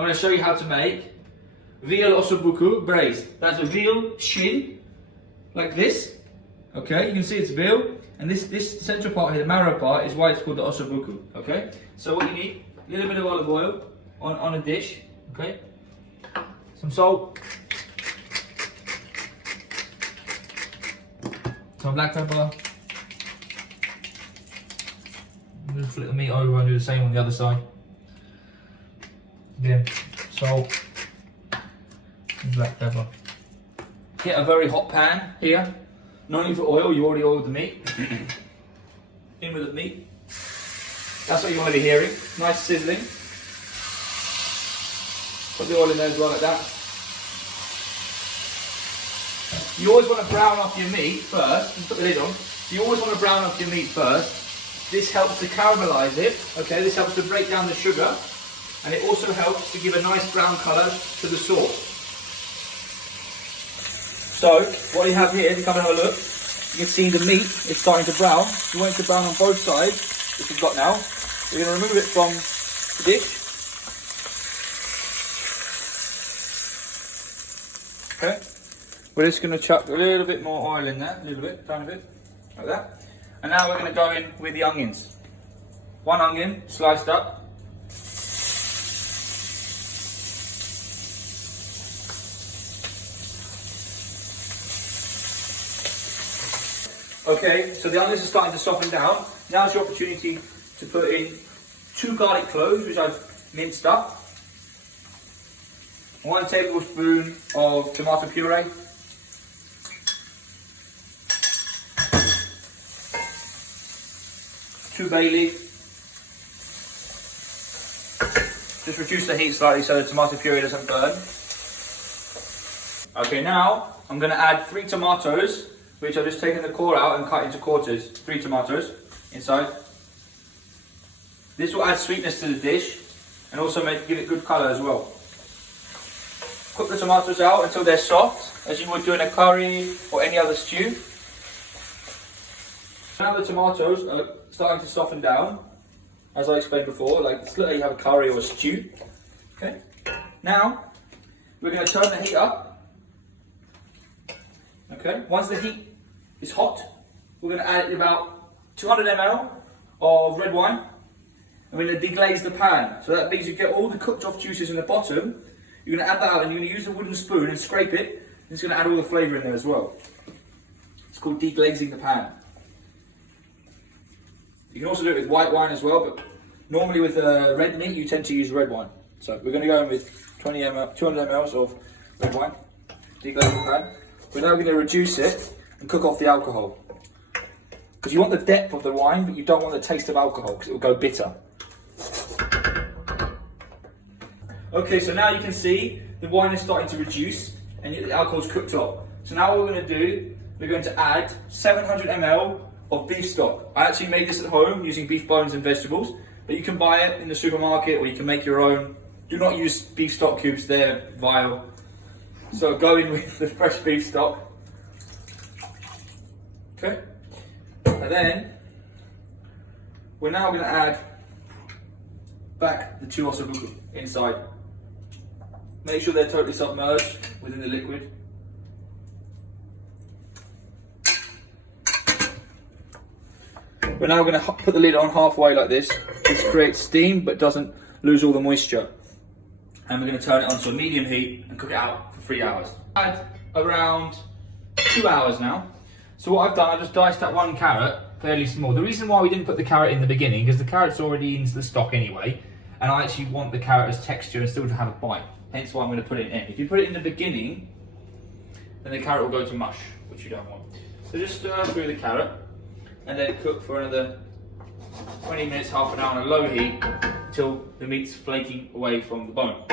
I'm going to show you how to make veal ossobuco braised. That's a veal shin, like this. Okay, you can see it's veal, and this central part here, the marrow part, is why it's called the ossobuco. Okay, so what you need, a little bit of olive oil on a dish. Okay, some salt, some black pepper. I'm going to flip the meat over and do the same on the other side. Again, salt and black pepper. Get a very hot pan here. No need for oil, you already oiled the meat. In with the meat. That's what you want to be hearing. Nice sizzling. Put the oil in there as well, like that. You always want to brown up your meat first. Just put the lid on. You always want to brown up your meat first. This helps to caramelise it. Okay, this helps to break down the sugar. And it also helps to give a nice brown colour to the sauce. So, what you have here, if you come and have a look, you can see the meat is starting to brown. You want it to brown on both sides, which we've got now. We're going to remove it from the dish. Okay. We're just going to chuck a little bit more oil in there, a little bit, tiny bit, like that. And now we're going to go in with the onions. One onion, sliced up. Okay, so the onions are starting to soften down. Now's your opportunity to put in 2 garlic cloves, which I've minced up. 1 tablespoon of tomato puree. 2 bay leaf. Just reduce the heat slightly so the tomato puree doesn't burn. Okay, now I'm going to add 3 tomatoes, which I've just taken the core out and cut into quarters. 3 tomatoes inside. This will add sweetness to the dish and also give it good colour as well. Cook the tomatoes out until they're soft, as you would do in a curry or any other stew. Now the tomatoes are starting to soften down, as I explained before, like it's like you have a curry or a stew. Okay. Now we're going to turn the heat up. Okay. Once the heat is hot, we're going to add about 200 ml of red wine, and we're going to deglaze the pan. So that means you get all the cooked off juices in the bottom. You're going to add that out, and you're going to use a wooden spoon and scrape it. And it's going to add all the flavour in there as well. It's called deglazing the pan. You can also do it with white wine as well, but normally with red meat you tend to use red wine. So we're going to go in with 200 ml of red wine, deglaze the pan. We're now going to reduce it and cook off the alcohol. Because you want the depth of the wine, but you don't want the taste of alcohol because it will go bitter. Okay, so now you can see the wine is starting to reduce and the alcohol's cooked up. So now what we're going to do, we're going to add 700 ml of beef stock. I actually made this at home using beef bones and vegetables, but you can buy it in the supermarket or you can make your own. Do not use beef stock cubes, they're vile. So go in with the fresh beef stock. Okay, and then we're now going to add back the 2 ossobuco inside. Make sure they're totally submerged within the liquid. We're now going to put the lid on halfway like this. This creates steam but doesn't lose all the moisture. And we're going to turn it onto a medium heat and cook it out for 3 hours. Add around 2 hours now. So what I've done, I've just diced that 1 carrot fairly small. The reason why we didn't put the carrot in the beginning, because the carrot's already into the stock anyway, and I actually want the carrot as texture and still to have a bite. Hence why I'm going to put it in. If you put it in the beginning, then the carrot will go to mush, which you don't want. So just stir through the carrot and then cook for another 20 minutes, half an hour on a low heat until the meat's flaking away from the bone.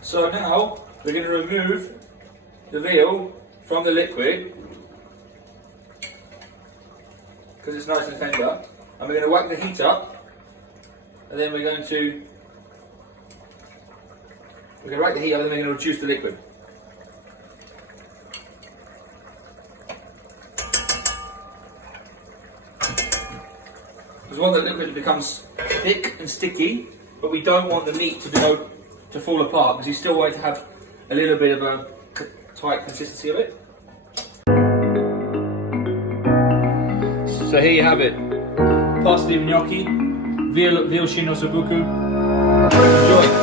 So now we're going to remove the veal from the liquid because it's nice and tender, and we're going to whack the heat up, and then we're going to whack the heat up, and then we're going to reduce the liquid. Because when the liquid becomes thick and sticky, but we don't want the meat to go to fall apart because you still want it to have a little bit of a tight consistency of it. So here you have it, pasta di gnocchi, veal shin ossobuco. Enjoy.